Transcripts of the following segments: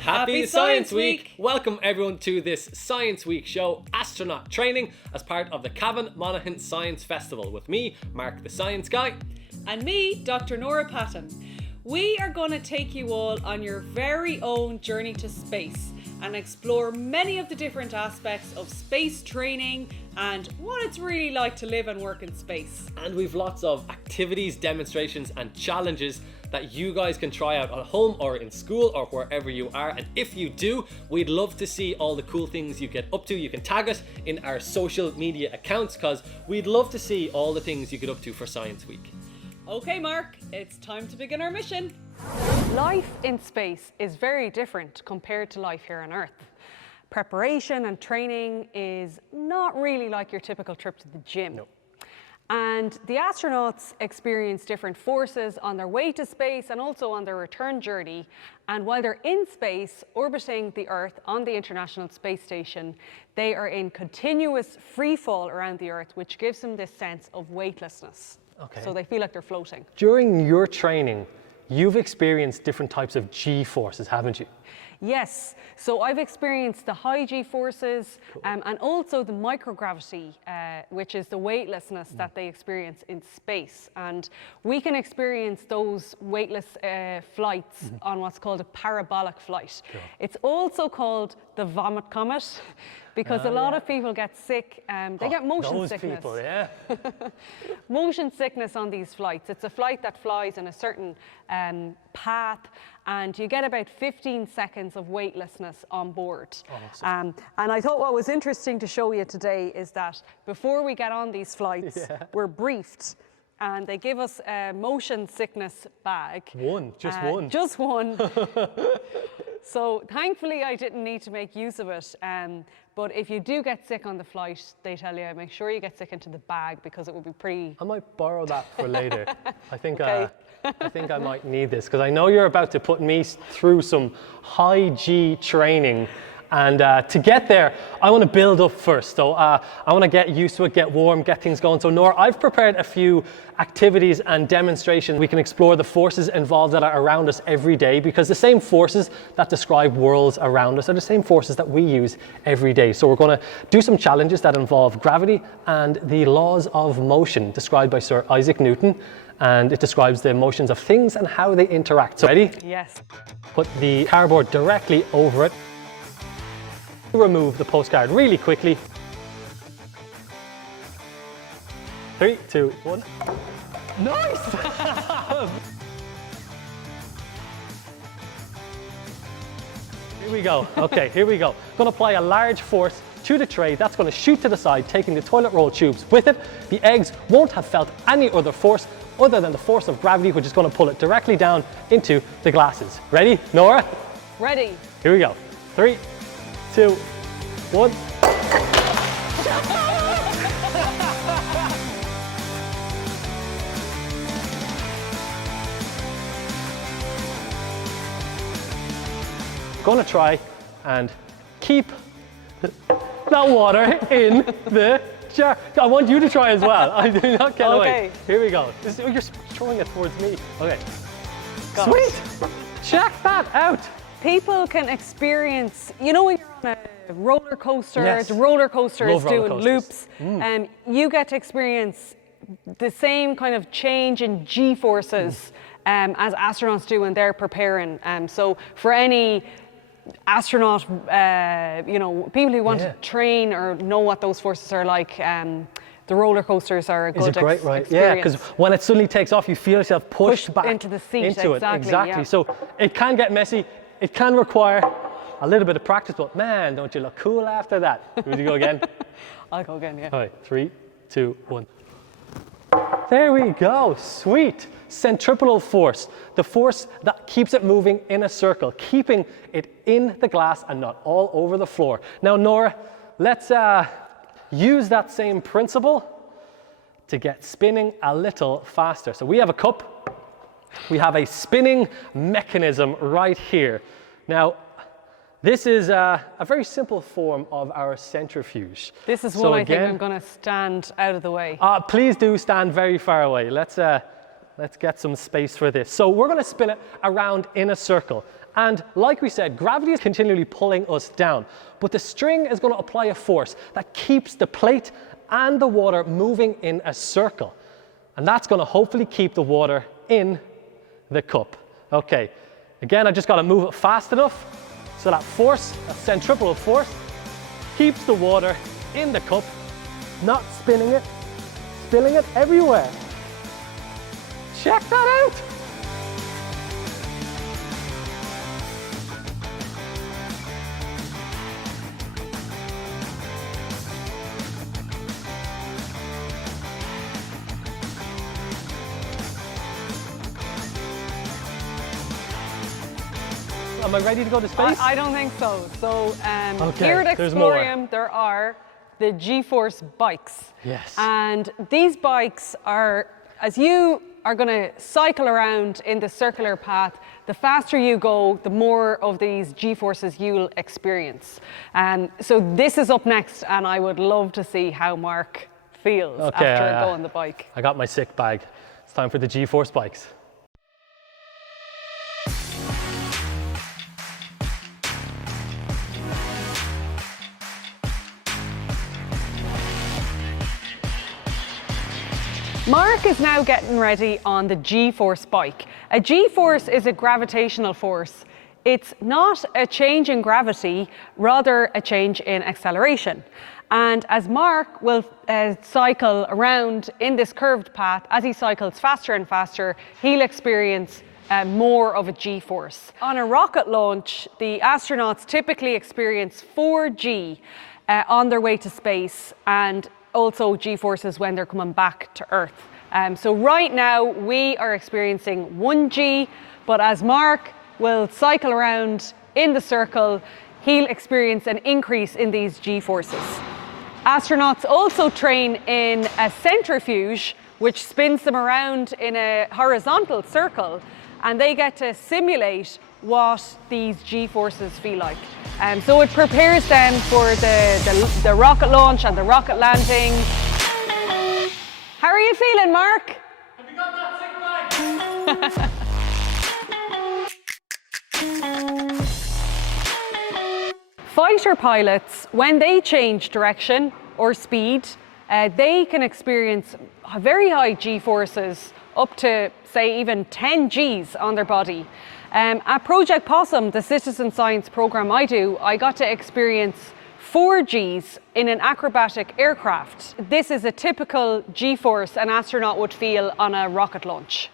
Happy Science Week! Welcome everyone to this Science Week show, Astronaut Training, as part of the Cavan Monaghan Science Festival with me, Mark the Science Guy. And me, Dr. Norah Patten. We are going to take you all on your very own journey to space and explore many of the different aspects of space training and what it's really like to live and work in space. And we've lots of activities, demonstrations and challenges that you guys can try out at home or in school or wherever you are. And if you do, we'd love to see all the cool things you get up to. You can tag us in our social media accounts because we'd love to see all the things you get up to for Science Week. Okay, Mark, it's time to begin our mission. Life in space is very different compared to life here on Earth. Preparation and training is not really like your typical trip to the gym. No. And the astronauts experience different forces on their way to space and also on their return journey. And while they're in space, orbiting the Earth on the International Space Station, they are in continuous free fall around the Earth, which gives them this sense of weightlessness. Okay. So they feel like they're floating. During your training, you've experienced different types of G-forces, haven't you? Yes, so I've experienced the high G-forces and also the microgravity, which is the weightlessness that they experience in space. And we can experience those weightless flights on what's called a parabolic flight. Cool. It's also called the vomit comet because a lot of people get sick. They get motion sickness. Those people, yeah. Motion sickness on these flights. It's a flight that flies in a certain path, and you get about 15 seconds of weightlessness on board. Awesome. And I thought what was interesting to show you today is that before we get on these flights, we're briefed. And they give us a motion sickness bag. One, just one. Just one. So thankfully I didn't need to make use of it. But if you do get sick on the flight, they tell you, make sure you get sick into the bag because it would be pretty... I might borrow that for later. I think Okay. I think I might need this because I know you're about to put me through some high G training. And to get there, I want to build up first. So I want to get used to it, get warm, get things going. So Norah, I've prepared a few activities and demonstrations. We can explore the forces involved that are around us every day because the same forces that describe worlds around us are the same forces that we use every day. So we're going to do some challenges that involve gravity and the laws of motion described by Sir Isaac Newton. And it describes the motions of things and how they interact. So ready? Yes. Put the cardboard directly over it. Remove the postcard really quickly. 3, 2, 1. Nice! Here we go. Okay, here we go. Going to apply a large force to the tray. That's going to shoot to the side, taking the toilet roll tubes with it. The eggs won't have felt any other force other than the force of gravity, which is going to pull it directly down into the glasses. Ready, Norah? Ready. Here we go. 3, 2, 1. Gonna try and keep that water in the jar. I want you to try as well. I do not get away. Here we go. You're throwing it towards me. Okay. Sweet. Check that out. People can experience, you know, when you're on a roller coaster, Yes. the roller coaster Love is roller doing coasters. loops, you get to experience the same kind of change in G-forces as astronauts do when they're preparing. So for any astronaut, you know, people who want to train or know what those forces are like, the roller coasters are a good experience. Yeah, because when it suddenly takes off, you feel yourself pushed back into the seat. into Exactly, it. Exactly. yeah. So it can get messy. It can require a little bit of practice, but man, don't you look cool after that? Would you go again? I'll go again, yeah. All right, 3, 2, 1. There we go. Sweet. Centripetal force, the force that keeps it moving in a circle, keeping it in the glass and not all over the floor. Now, Norah, let's use that same principle to get spinning a little faster. So we have a cup. We have a spinning mechanism right here. Now, this is a very simple form of our centrifuge. This is So one I think again, I'm going to stand out of the way. please do stand very far away. Let's let's get some space for this. So we're going to spin it around in a circle. And like we said, gravity is continually pulling us down, but the string is going to apply a force that keeps the plate and the water moving in a circle. And that's going to hopefully keep the water in the cup. Okay, again, I just got to move it fast enough so that force, that centripetal force, keeps the water in the cup, not spilling it everywhere. Check that out. Am I ready to go to space? I don't think so. So Okay, here at there's more. Explorium, there are the G-Force bikes. Yes. And these bikes are, as you are going to cycle around in the circular path, the faster you go, the more of these G-forces you'll experience. So this is up next, and I would love to see how Mark feels after going the bike. I got my sick bag. It's time for the G-Force bikes. Mark is now getting ready on the G-force bike. A G-force is a gravitational force. It's not a change in gravity, rather a change in acceleration. And as Mark will cycle around in this curved path, as he cycles faster and faster, he'll experience more of a G-force. On a rocket launch, the astronauts typically experience 4G on their way to space, and also G-forces when they're coming back to Earth. So right now we are experiencing 1G, but as Mark will cycle around in the circle, he'll experience an increase in these G-forces. Astronauts also train in a centrifuge, which spins them around in a horizontal circle, and they get to simulate what these G-forces feel like. So it prepares them for the rocket launch and the rocket landing. How are you feeling, Mark? Have you got that sick bag? Fighter pilots, when they change direction or speed, they can experience very high G-forces, up to, say, even 10 Gs on their body. At Project Possum, the citizen science program I do, I got to experience 4 Gs in an acrobatic aircraft. This is a typical G-force an astronaut would feel on a rocket launch.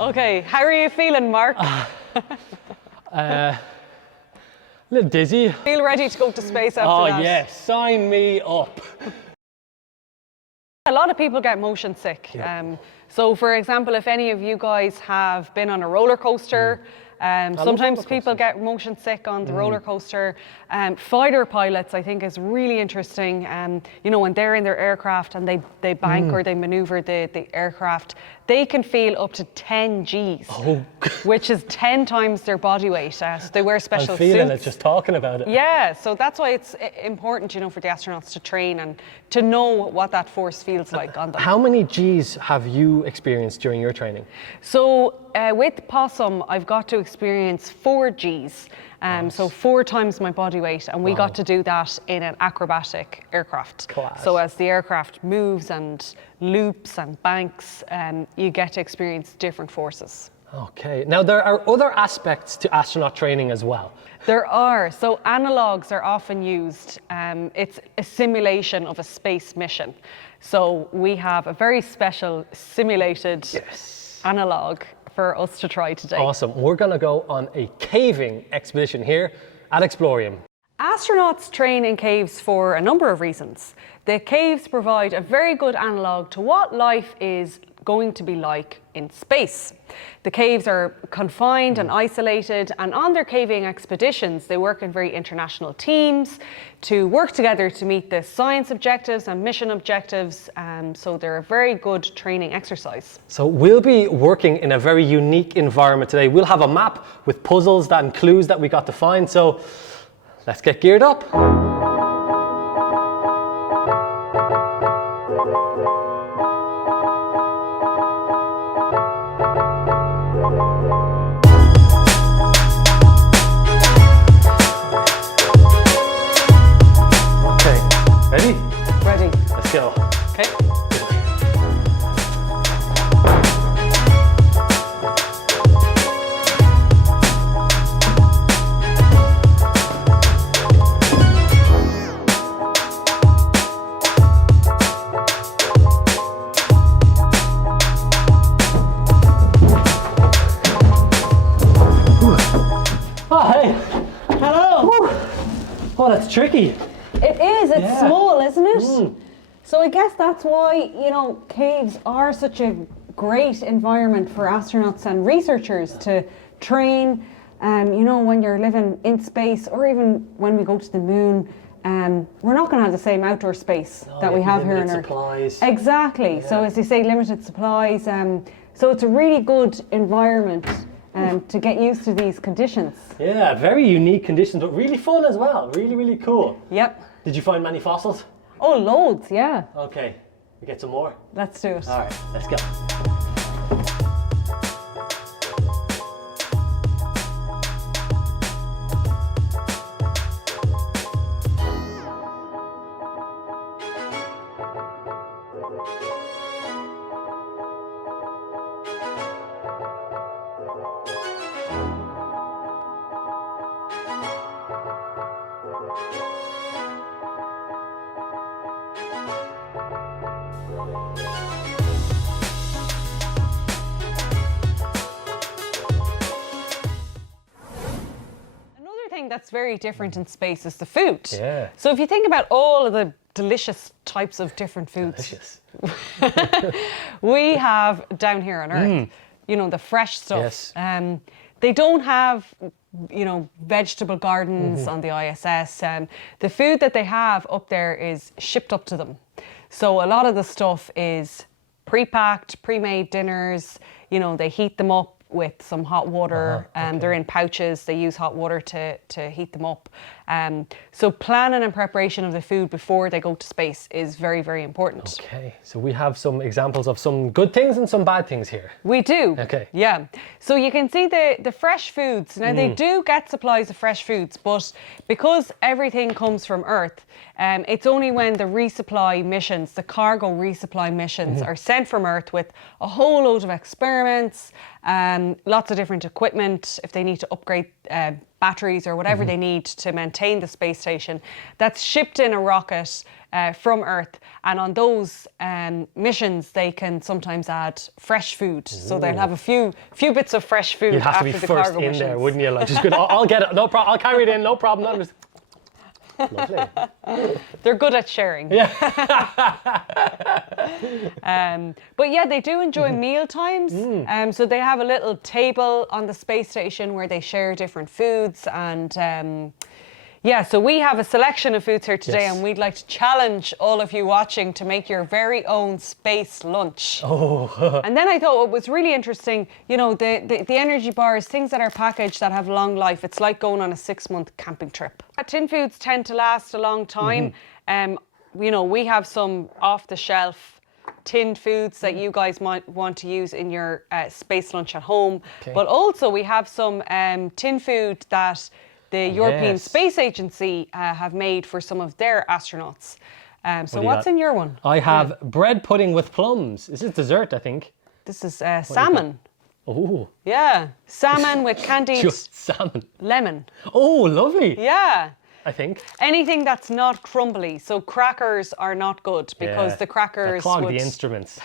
Okay, how are you feeling, Mark? A little dizzy. Feel ready to go to space after that? Oh yes, sign me up. A lot of people get motion sick. So for example, if any of you guys have been on a roller coaster, sometimes people get motion sick on the roller coaster. Fighter pilots, I think, is really interesting. You know, when they're in their aircraft and they bank or they maneuver the aircraft, they can feel up to 10 Gs, which is 10 times their body weight. So they wear special suits. I'm feeling it just talking about it. Yeah, so that's why it's important, you know, for the astronauts to train and to know what that force feels like on them. How many Gs have you experienced during your training? So with Possum, I've got to experience 4 Gs. Nice. So 4 times my body weight, and we got to do that in an acrobatic aircraft. Class. So as the aircraft moves and loops and banks, you get to experience different forces. Okay, now there are other aspects to astronaut training as well. There are. So analogues are often used. It's a simulation of a space mission. So we have a very special simulated analogue for us to try today. Awesome. We're going to go on a caving expedition here at Explorium. Astronauts train in caves for a number of reasons. The caves provide a very good analogue to what life is going to be like in space. The caves are confined and isolated, and on their caving expeditions, they work in very international teams to work together to meet the science objectives and mission objectives. So they're a very good training exercise. So we'll be working in a very unique environment today. We'll have a map with puzzles and clues that we got to find. So let's get geared up. Ready? Ready. Let's go. Okay. Oh, hey. Hello. Woo. Oh, that's tricky. It is. It's Yeah. small, isn't it? So I guess that's why, you know, caves are such a great environment for astronauts and researchers to train. You know, when you're living in space, or even when we go to the moon, we're not going to have the same outdoor space that we have here on Earth. Supplies. Exactly. Yeah. So as you say, limited supplies. So it's a really good environment to get used to these conditions. Yeah, very unique conditions, but really fun as well. Really, really cool. Yep. Did you find many fossils? Oh, loads. Yeah. Okay, we get some more. Let's do it. All right, let's go. That's very different in space is the food. Yeah. So if you think about all of the delicious types of different foods we have down here on Earth, you know, the fresh stuff. Yes. They don't have, you know, vegetable gardens on the ISS. The food that they have up there is shipped up to them. So a lot of the stuff is pre-packed, pre-made dinners. You know, they heat them up with some hot water, and they're in pouches. They use hot water to heat them up. So planning and preparation of the food before they go to space is very, very important. Okay, so we have some examples of some good things and some bad things here. We do. Okay. Yeah. So you can see the fresh foods. Now they do get supplies of fresh foods, but because everything comes from Earth, it's only when the resupply missions, the cargo resupply missions are sent from Earth with a whole load of experiments, lots of different equipment, if they need to upgrade batteries or whatever they need to maintain the space station, that's shipped in a rocket from Earth. And on those missions, they can sometimes add fresh food. So they'll have a few bits of fresh food You'd have after to be the first cargo in missions. there, wouldn't you? Like, just good. I'll get it. No problem. I'll carry it in. No problem. No, just... Lovely. They're good at sharing. Yeah. But yeah, they do enjoy meal times. So they have a little table on the space station where they share different foods. And yeah, so we have a selection of foods here today, Yes. and we'd like to challenge all of you watching to make your very own space lunch. Oh. And then I thought what was really interesting, you know, the energy bars, things that are packaged that have long life. It's like going on a 6-month camping trip. Tin foods tend to last a long time. You know, we have some off-the-shelf tinned foods that you guys might want to use in your space lunch at home. Okay. But also we have some tin food that the European Yes. Space Agency have made for some of their astronauts. So do you what's got? in your one? I have bread pudding with plums. This is dessert, I think. This is salmon. Oh, Yeah, salmon with candied just salmon. lemon. Oh, lovely. Yeah. I think. Anything that's not crumbly. So crackers are not good because Yeah. the crackers They clog would... the instruments.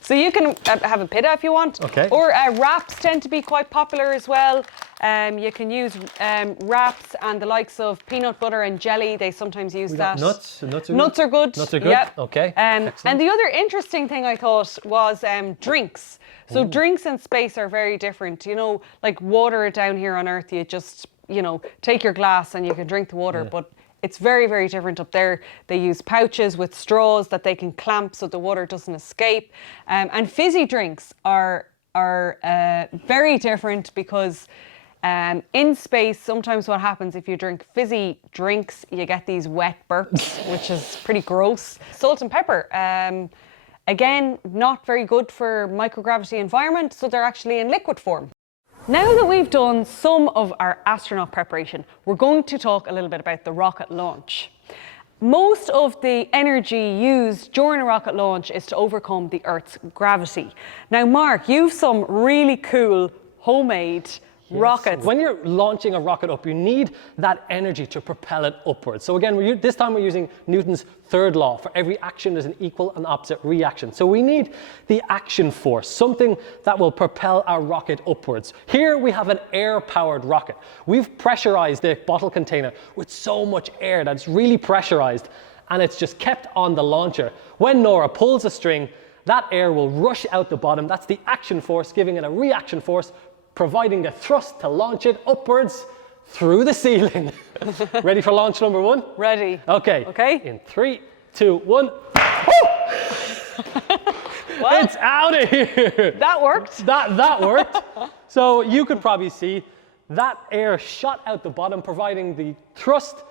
So you can have a pita if you want. Okay. Or wraps tend to be quite popular as well. You can use wraps and the likes of peanut butter and jelly. They sometimes use that. Nuts. Nuts are good. Nuts are good. Nuts are good. Yep. Okay. And Excellent. the other interesting thing I thought was drinks. So drinks in space are very different. You know, like water down here on Earth, you just, you know, take your glass and you can drink the water. But it's very, very different up there. They use pouches with straws that they can clamp so the water doesn't escape. And fizzy drinks are very different because in space, sometimes what happens if you drink fizzy drinks, you get these wet burps, which is pretty gross. Salt and pepper, again, not very good for microgravity environment, so they're actually in liquid form. Now that we've done some of our astronaut preparation, we're going to talk a little bit about the rocket launch. Most of the energy used during a rocket launch is to overcome the Earth's gravity. Now, Mark, you've some really cool homemade rockets. When you're launching a rocket up, you need that energy to propel it upwards. So again, this time we're using Newton's third law. For every action, there's an equal and opposite reaction. So we need the action force, something that will propel our rocket upwards. Here we have an air-powered rocket. We've pressurized the bottle container with so much air that it's really pressurized, and it's just kept on the launcher. When Norah pulls a string, that air will rush out the bottom. That's the action force, giving it a reaction force, providing the thrust to launch it upwards through the ceiling. Ready for launch number one? Ready. Okay. Okay. In 3, 2, 1. It's out of here. That worked. That worked. So you could probably see that air shot out the bottom, providing the thrust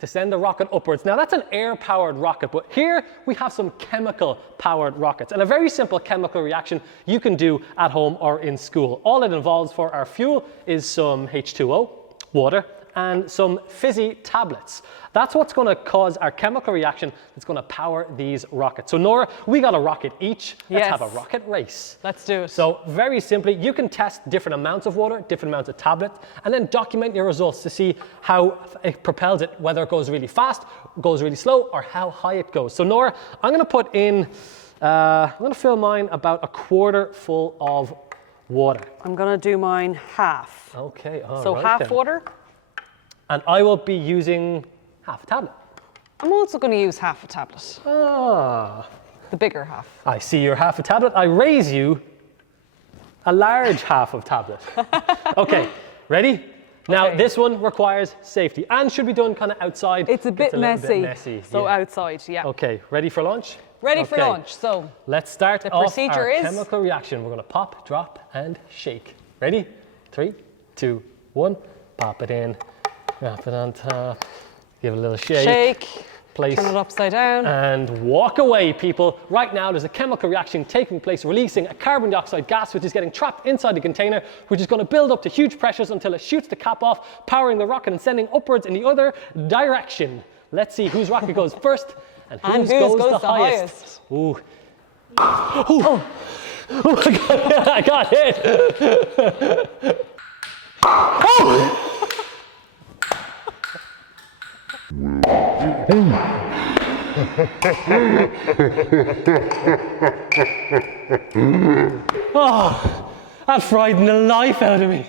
to send the rocket upwards. Now that's an air-powered rocket, but here we have some chemical-powered rockets, and a very simple chemical reaction you can do at home or in school. All it involves for our fuel is some H2O, water, and some fizzy tablets. That's what's going to cause our chemical reaction that's going to power these rockets. So Norah, we got a rocket each. Let's have a rocket race. Let's do it. So very simply, you can test different amounts of water, different amounts of tablets, and then document your results to see how it propels it, whether it goes really fast, goes really slow, or how high it goes. So Norah, I'm going to put in, I'm going to fill mine about a quarter full of water. I'm going to do mine half. Okay, So half water. And I will be using half a tablet. I'm also going to use half a tablet. Ah. The bigger half. I see your half a tablet. I raise you a large half of tablet. Okay, ready? Now this one requires safety and should be done kind of outside. It's a bit messy. Messy. So outside, yeah. Okay, ready for launch? Ready for launch. So let's start the off procedure our is chemical reaction. We're going to pop, drop, and shake. Ready? 3, 2, 1. Pop it in. Wrap it on top. Give it a little shake. Shake. Place. Turn it upside down. And walk away, people. Right now, there's a chemical reaction taking place, releasing a carbon dioxide gas, which is getting trapped inside the container, which is going to build up to huge pressures until it shoots the cap off, powering the rocket and sending upwards in the other direction. Let's see whose rocket goes first and whose goes the highest. Ooh. Oh my God, I got hit. Oh! Oh, that frightened the life out of me.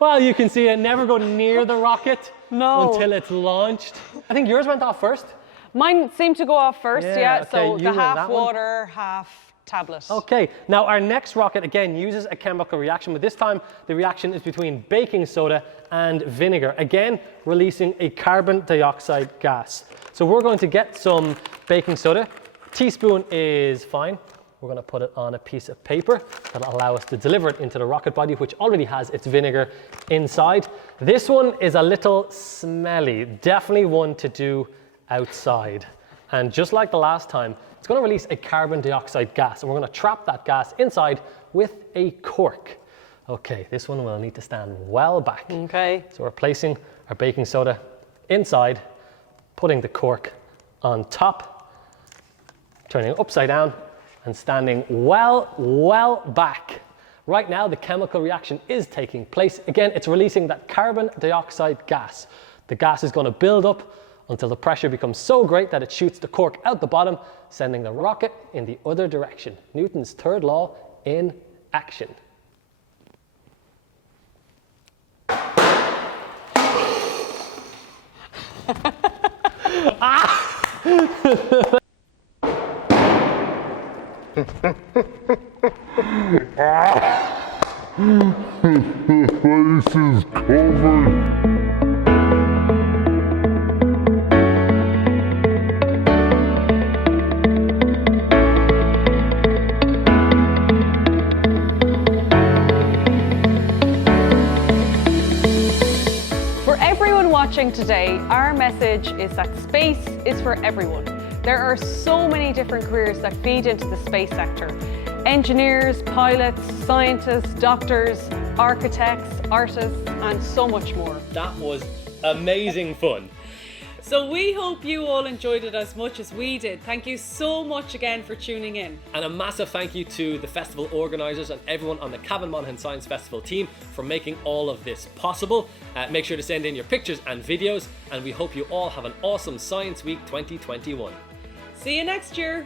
Well, you can see it never go near the rocket until it's launched. I think yours went off first. Mine seemed to go off first, yeah. Okay, So the win half that one. water, half tablet. Okay, now our next rocket again uses a chemical reaction, but this time the reaction is between baking soda and vinegar, again releasing a carbon dioxide gas. So we're going to get some baking soda. A teaspoon is fine. We're going to put it on a piece of paper that'll allow us to deliver it into the rocket body, which already has its vinegar inside. This one is a little smelly, definitely one to do outside. And just like the last time, it's going to release a carbon dioxide gas, and we're going to trap that gas inside with a cork. Okay, this one will need to stand well back. Okay. So we're placing our baking soda inside, putting the cork on top, turning it upside down, and standing well back. Right now, the chemical reaction is taking place. Again, it's releasing that carbon dioxide gas. The gas is going to build up until the pressure becomes so great that it shoots the cork out the bottom, sending the rocket in the other direction. Newton's third law in action. Face is covered. For everyone watching today, our message is that space is for everyone. There are so many different careers that feed into the space sector. Engineers, pilots, scientists, doctors, architects, artists, and so much more. That was amazing fun. So we hope you all enjoyed it as much as we did. Thank you so much again for tuning in. And a massive thank you to the festival organisers and everyone on the Cavan Monaghan Science Festival team for making all of this possible. Make sure to send in your pictures and videos, and we hope you all have an awesome Science Week 2021. See you next year.